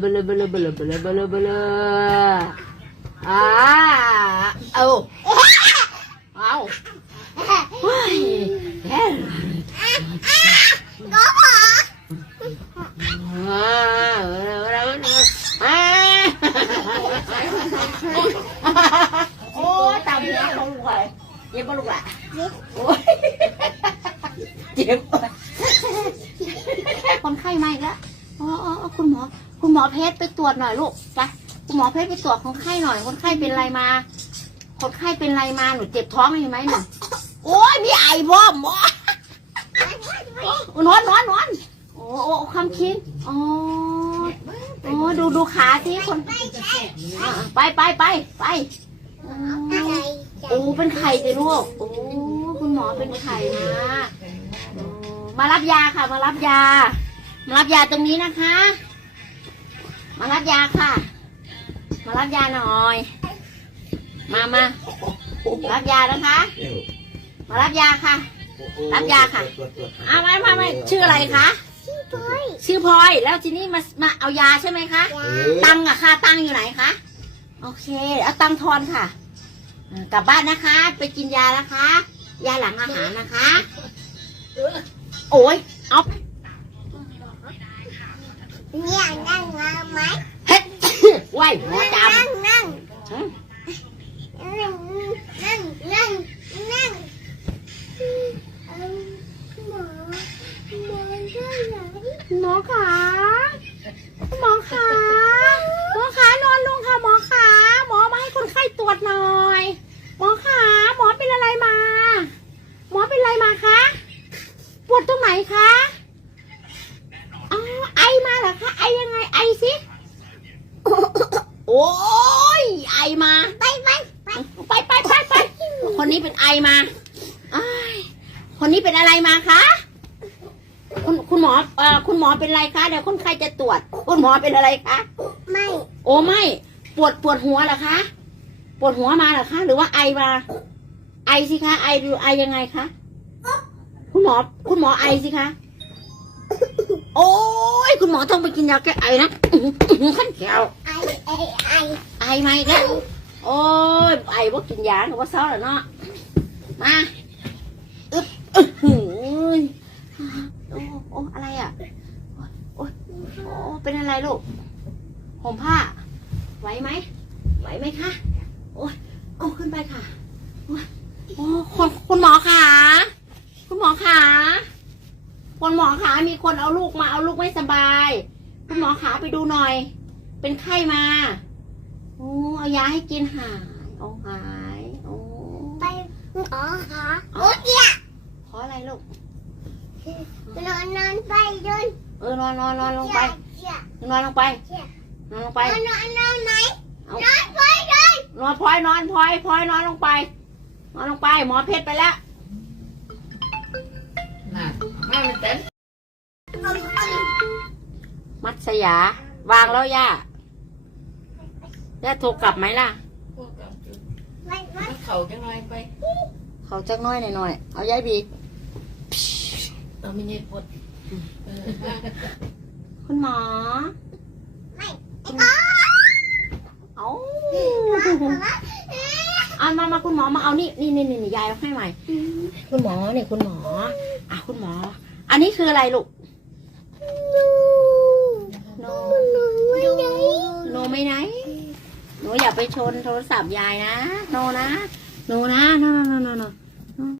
เบลอเบลอเบลอเบลอเบลอเบลออ่าเอาเอาเฮ้ยแย่ก็พออ่าเร็วเร็วเร็วอ่าโอ้ยตามนี้เขาลูกอะไรเจ็บปะลูกอะโอ้ยเจ็บคนไข้มาอีกแล้วอ๋อคุณหมอ คุณหมอเพชรไปตรวจหน่อยลูกไปคุณหมอเพชรไปตรวจคนไข้หน่อย คนไข้เป็นอะไรมา คนไข้เป็นอะไรมาหนูเจ็บท้องเห็นไหมหนูโอ้ยมีไอบ่หมอโอ้นอนนอนนอนโอ้โอ้คำคิดอ๋อโอ้ดูดูขาสิคนอ่าไปไปไปไปอ๋อโอ้เป็นไข่เลยลูกโอ้คุณหมอเป็นไข่นะโอ้มารับยาค่ะ มารับยา มารับยาตรงนี้นะคะ มารับยาค่ะ มารับยาหน่อย มามารับยานะคะ มารับยาค่ะ รับยาค่ะเอามามามาชื่ออะไรคะชื่อพลอยแล้วทีนี้มามาเอายาใช่ไหมคะตังค์อะค่ะตังค์อยู่ไหนคะโอเคเอาตังค์ทอนค่ะเออกลับบ้านนะคะ ไปกินยานะคะ ยาหลังอาหารนะคะ โอ้ยเอา เนี่ยนั่งมาไหมเฮ็ดไหวหัวจนั่งนั่งำนั่งนั่งนั่งนั่งเอิ่มหมอหมอช่วยหน่อยหมอขาหมอขาหมอขานอนลงค่ะ หมอขาหมอมาให้คนไข้ตรวจหน่อย หมอขาหมอเป็นอะไรมา หมอเป็นอะไรมาคะ ปวดตรงไหนคะอ๋อไอมาเหรอคะ ไอยังไง ไอ สิ โอ้ยไอมา ไปไปไปไปไปไปไปคนนี้เป็นไอมาอ้ายคนนี้เป็นอะไรมาคะ คุณคุณหมอเอ่อคุณหมอเป็นอะไรคะเดี๋ยวคนไข้จะตรวจ คุณหมอเป็นอะไรคะ ไม่โอ้ไม่ ปวดปวดหัวเหรอคะ ปวดหัวมาเหรอคะ หรือว่าไอมา ไอสิคะ ไอดูไอยังไงคะ คุณหมอ คุณหมอไอสิคะ โอ้ยคุณหมอต้องไปกินยาแก้ไอนะอื้อหือขั้นแก้วไอไอไอไอไหมแล้วโอ้ยไอว่ากินยาหรือว่าเศร้าแล้วเนาะมาอึ๊บอึ๊บหือโอ้โอ้อะไรอะโอ้ยโอ้เป็นอะไรลูกห่มผ้า ไหวไหมไหวไหมคะโอ้ยเอาขึ้นไปค่ะโอ้ยโอ้คุณคุณหมอขาคุณหมอขา คุณหมอขามีคนเอาลูกมาเอาลูกไม่สบาย คุณหมอขาไปดูหน่อย เป็นไข้มาโอ้เอายาให้กินหายโอ้หายโอ้ไปหมอคะโอ้ยเนี่ยขออะไรลูกนอนนอนไปเดินเออนอนนอนนอนลงไปเชี่ยนอนลงไปเชี่ยนอนลงไปนอนนอนนอนไหนเอานอนไปเดินนอนพลอยนอนพลอยพลอยนอนลงไป นอนลงไป หมอเพชรไปแล้วน่ะ มาเป็นเต้นเอาเอามัดสยา วางแล้วย่า ย่าโทรกลับไหมล่ะพวกกับจุดไม่ไม่มันเข่าจังไรไป เขาจักน้อยหน่อยหน่อยๆ เอายายบีเราไม่ใช่ปวดเออมาคุณหมอไม่ไอ้ก้อเอาเอามามา คุณหมอมาเอานี่นี่นี่นี่ยายเอาให้ใหม่ คุณหมอเนี่ยคุณหมอ อะคุณหมอ อันนี้คืออะไรลูกโนดูโนไม่ไหนหนูอย่าไปชนโทรศัพท์ยายนะ โนนะ โนนะโนโนโนโนโน